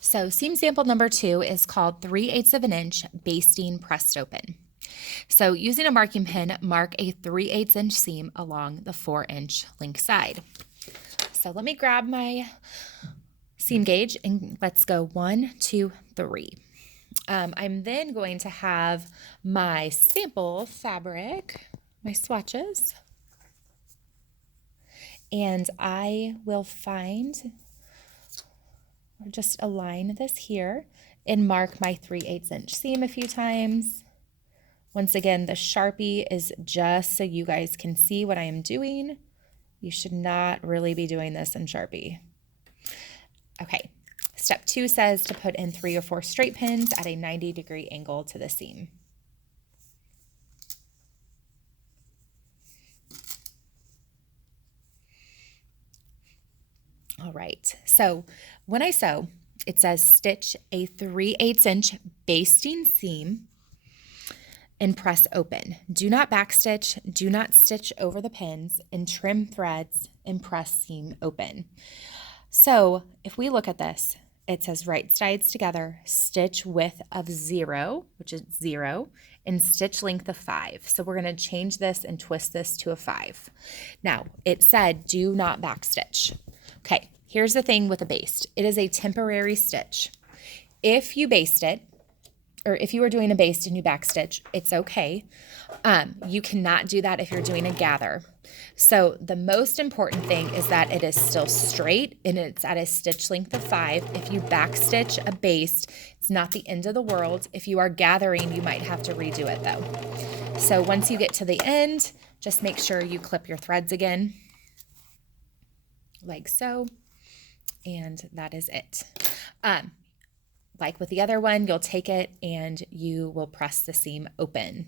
So seam sample number 2 is called 3/8 of an inch basting pressed open. So using a marking pin, mark a 3/8 inch seam along the 4-inch link side. So let me grab my seam gauge and let's go 1, 2, 3. I'm then going to have my sample fabric, my swatches, and I will find or just align this here and mark my 3/8 inch seam a few times. Once again, the Sharpie is just so you guys can see what I am doing. You should not really be doing this in Sharpie. Okay, step 2 says to put in 3 or 4 straight pins at a 90-degree angle to the seam. All right, so when I sew, it says stitch a 3/8 inch basting seam and press open. Do not backstitch, do not stitch over the pins, and trim threads and press seam open. So if we look at this, it says right sides together, stitch width of 0, which is 0, and stitch length of 5. So we're going to change this and twist this to a 5. Now, it said do not backstitch. Okay, here's the thing with a baste. It is a temporary stitch. If you baste it, or if you are doing a baste and you backstitch, it's okay. You cannot do that if you're doing a gather. So the most important thing is that it is still straight and it's at a stitch length of 5. If you backstitch a baste, it's not the end of the world. If you are gathering, you might have to redo it though. So once you get to the end, just make sure you clip your threads again, like so, and that is it. Like with the other one, you'll take it and you will press the seam open